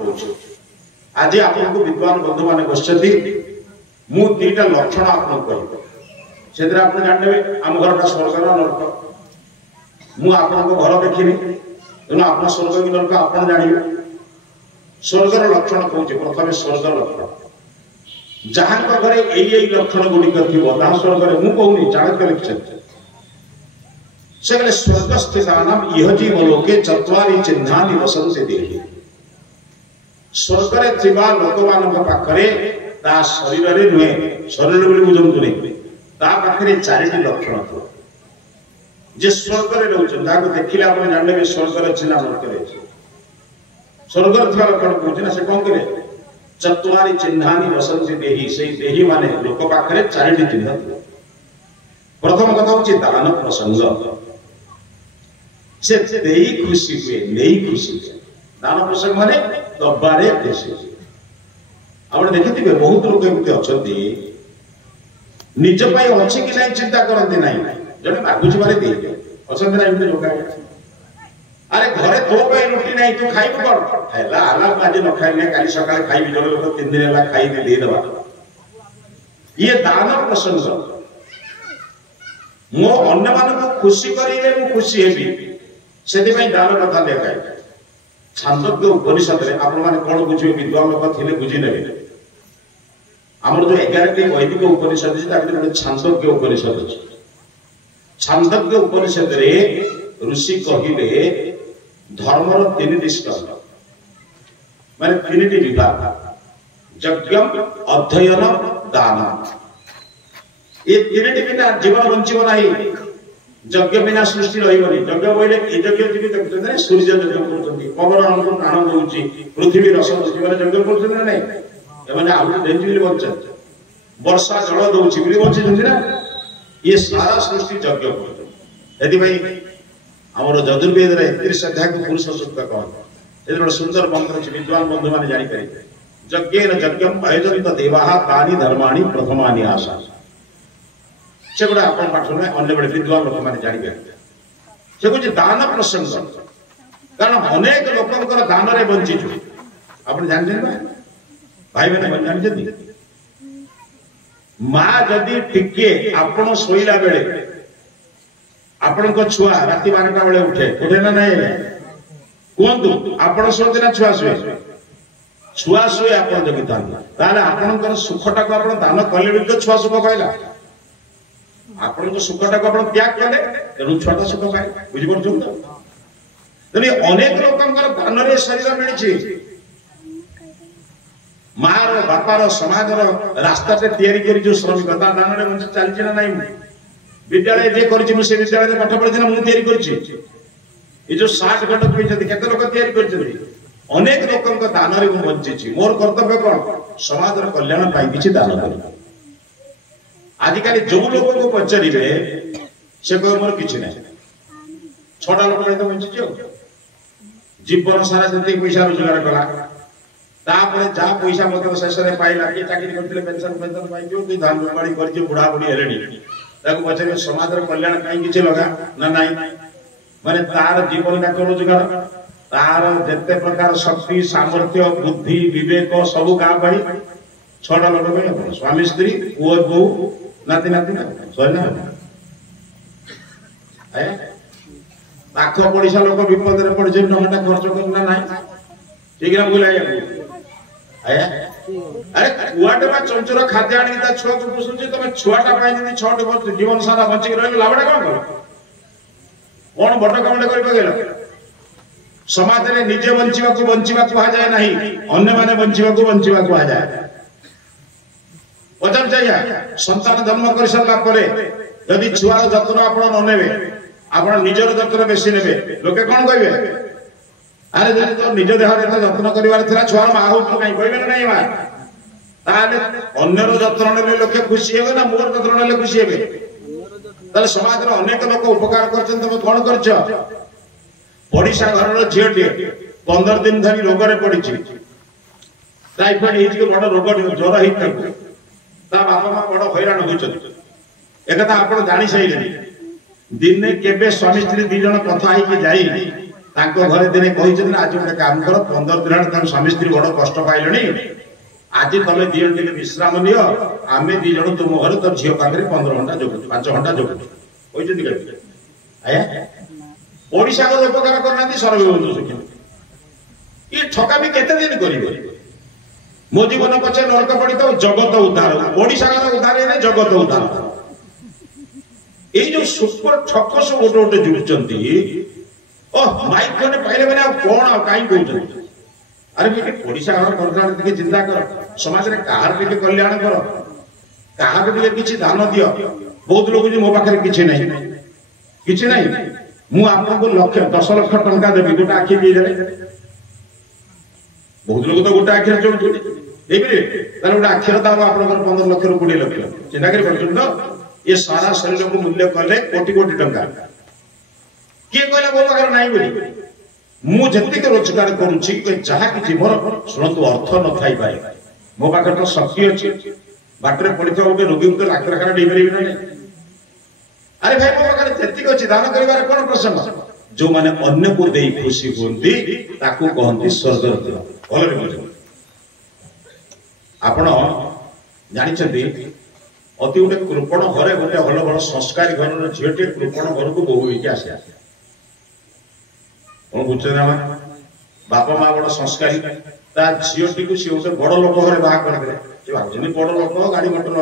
आज आपको विद्वान बंधु मैंने बसती मु दीटा लक्षण आपको कहबे से आप जानते आम घरटा स्वर्ग नरक मु आपको घर देखनी तेणु आप स्वर्ग कि नरक आप जानवे स्वर्गर लक्षण कौन प्रथम स्वर्ग लक्षण जहाँ घरे यही लक्षण गुड़िक थी स्वर्ग मुझे कहूनी चाणक्य लिखिं से कहले स्वर्गस्थितानाम इह जीव लोके चत्वारि चिह्नानि वसन्ति देहि स्वर्ग रे थिबा लोकमानक पाखरे ता शरीर रे नुहे शरीर बोली बुझंतु नहीं ता पाखरे चारिटी लक्षण थो जे स्वर्ग रे रहउछ ताको देखिले आपण जानबे स्वर्ग रे छिना नरक रे स्वर्ग रे थिबा लक्षण कहउछ ना से कोन करे चत्वारि चिह्नानि वसन्ति देहि से देहि माने लोक पाखरे चारिटी चिन्ह प्रथम कथा होची दान प्रसंग से देही खुशी हुए नहीं खुशी दान प्रसंग माने दबारे खुशी आपण देखिथिबे बहुत लोक एमते अछंती निज पई अछि कि नहीं चिंता करंती नहीं जने मागुची मारे दे अछंती ना एमते लोक अरे घरे तो पई रोटी नहीं तू खाइबो कोन हैला आला आज न खाइने काली सकाळे खाइबी जने लोक 3 दिन हला खाइ दे देबा ये दान प्रसंग मो अन्य मानको खुशी करिले मु खुशी हेबी सेति पई दान कथा देखाय छांदोग्य उपनिषद रे आपण माने कोन बुझियो विद्वान लोक थिले बुझि नेबे हमर जो 11टी वैदिक उपनिषद छै ताकि गोटे छांदोग्य उपनिषद छै छांदोग्य उपनिषद रे ऋषि कहिले धर्मर 3 दिष्ट माने 3टी विभाग यज्ञ अध्ययन दान ये 3टी बिना जीवन बंचिबो नाही यज्ञ बिना सृष्टि रहिबनी यज्ञ बोले ए यज्ञ जी देखुछन सूर्य यज्ञ करछन पवन हमको प्राण दउची पृथ्वी रस दउची माने यज्ञ करछन ना नहीं ए माने आउ देंजी बिले बंचन वर्षा जल दउची बिले बंचन ना ये सारा सृष्टि यज्ञ करछन यदि भाई हमर यजुर्वेद रे 31 अध्याय को पुरुष सूक्त कहन ए बड़ सुंदर मंत्र छै विद्वान बंधु माने जानि परिबे यज्ञेन यज्ञम आयोजनित देवाः तानि धर्माणि प्रथमानि आशा से गुड़ा अपन पाठ में अन्य बड़े विद्वान लोक माने जानि से कुछ दान प्रसंग कारण अनेक लोकंकर दान रे बंची छु अपन जानते ना भाई बहन जानि जदी मां जदी टिके आपण सोइला बेले आपण को छुआ राति 12टा बेले उठे ना नहीं कोंतु आपण सोते ना छुआ सुए आपण जगी दान ताले आपनकर सुखटा को आपण दान कले भी तो छुआ सुख कहला आपण को सुखटा को आपण त्याग कले तेनु छोटा सुख पाए बुझि परछु तनी अनेक लोकंकर दान रे शरीर मिलछि मार बापार समाज रो रास्ता ते तयारी करी जो श्रमिक दान रे मन चलछि ना नहीं विद्यालय जे करछि मु से विद्यालय रे पाठ पढछि ना मु तयारी करछि ए जो 60 घंटा पे जदी केते लोक तयारी करछि अनेक लोकंक दान रे मु बंचिछि मोर कर्तव्य कोन समाज रो कल्याण पाई किछि दान करी आजिकल जो लोग को पचारे से कह मोर किसी ना 6टा लोक बंची जीवन सारा जति पैसा रोजगार कला तापर जा पैसा मतलब शेष रे पाइला कि चाकरी करथिले पेंशन पाइ जो कि धान बेपारी करछि बुढ़ा बुढ़ी हेलेनी ताको पचारे समाज रो कल्याण काई किछि लगा ना नाही माने तार जीवन का रोजगार तार जते प्रकार शक्ति सामर्थ्य बुद्धि विवेक सब का भाई 6टा लोक भाई स्वामी स्त्री पुओ बहू नाती नाती ना सोना है पाख पड़िसा लोक विपद रे पड़ जे टमाटा खर्च करना नाही ठीक ना बोला है अरे कुआटे बा चंचर खाद्य आनी ता छुआ को पुसुची तमे छुआटा पाइ जदी 6 वर्ष जीवन सारा बंची रहल लाभटा कोन कर कोन बड़ कामडे करि पगेला समाज रे निजे बंचिबा को कहा जाय नाही अन्य माने बंचिबा को कहा जाय पचार जाइया संतान जन्म कर सारा परे यदि छुआर जत्न आपण न नेबे आपण निजर जत्न बेसी नेबे लोके कोन कहबे अरे जदि तो निज देह रे जत्न करिवार थिला छुआर मा हो काई कहबे नाही मा ताले अन्यर जत्न नेबे लोके खुशी हेबे ना मोर जत्न नेले खुशी हेबे ताले समाज रे अनेक लोक उपकार करछन तमे कोन करछ ओडिसा घर रो झियोटी 15 दिन धरि रोग रे पडिछि टाइफाइड हिज के बड़ रोग ज्वर हित ता बापा मां बड़ हैरान होइछन एकथा आपण जानि सैले दिने केबे स्वामी स्त्री 2 जण कथा ही के जाई घरे दिने कही आज गोटे काम कर 15 दिन तुम स्वामी स्त्री बड़ कष्ट पाइलनी आज तुम दी जन विश्राम नियो आम दी जन तुम घर तो झील पाखे 15 घंटा जगुच 5 घंटा जगुच आया ओडिशा को उपकार करना सर्वे ये ठका भी केते दिन करेंगे मो जीवन पचे नरक पड़ी तो जगत उद्धार ओडिशा का उद्धार है जगत उद्धार ये जो सुपर ठक सब गोटे गोटे जुड़ुचंती ओह माइक कोने पाइले माने कोन आ काई कहउछन अरे बेटे ओडिशा का सरकार के चिंता कर समाज रे कार के कल्याण कर कहा के किछि दान दियो बहुत लोग जो मो पाखरे किछि नहीं मु आपको लक्ष 10 लाख टंका देबी गोटा आखि भी देले बहुत लोग तो गोटा आखिर चलुछन एबिरे तार गोटा आखिर दाम आपनकर 15 लाख रु 20 लाख चिंता करि परछन तो ये सारा शरीर को मूल्य कले कोटी कोटी टंका किए कहला मो पाखरे नाही बोली मु जति के रोजगार करूछि के जहा कि मोर सुनतु अर्थ न थाई पाए मो पाखरे तो शक्ति अछि बाटरे पड़ितो गोटे रोगी को लाख लाख दे परिबि नै अरे भाई मो पाखरे जति को दान करिवार कोन प्रसंग जो माने अन्य को देई खुशी होंती ताकू कहंती स्वर्ग भलरे बुझ आपण जानि छथि अति गोटे कृपण घरे गोटे भल भल संस्कारी घर झीटे कृपण घर को बहु होइके आसे कौन बुझे ना बापा माँ बड़ संस्कारी ता झीटी को सी गोटे बड़ लोक घरे बाहा कर बड़ लोक गाड़ी मटर